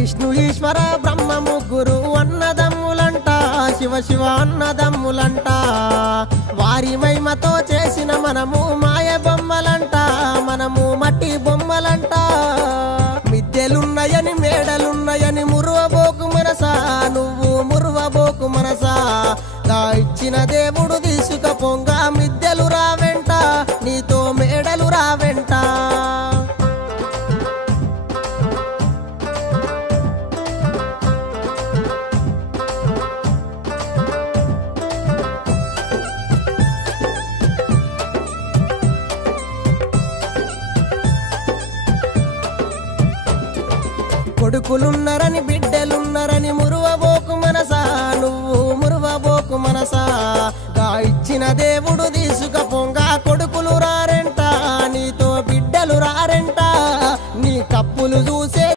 విష్ణు ఈశ్వర బ్రహ్మ ముగ్గురు అన్నదమ్ములంట, శివ శివ అన్నదమ్ములంట. వారి మహిమతో చేసిన మనము మాయ బొమ్మలంట, మనము మట్టి బొమ్మలంట. మిద్దెలున్నాయని మేడలున్నాయని మురువబోకు మనసా, నువ్వు మురువబోకు మనసా. ఇచ్చిన దేవుడు తీసుకపోంగా మిద్దెలు రావెంట, నీతో మేడలు రావెంట. కొడుకులున్నరని బిడ్డలున్నరని మురువబోకు మనసా, నువ్వు మురువబోకు మనసా. ఇచ్చిన దేవుడు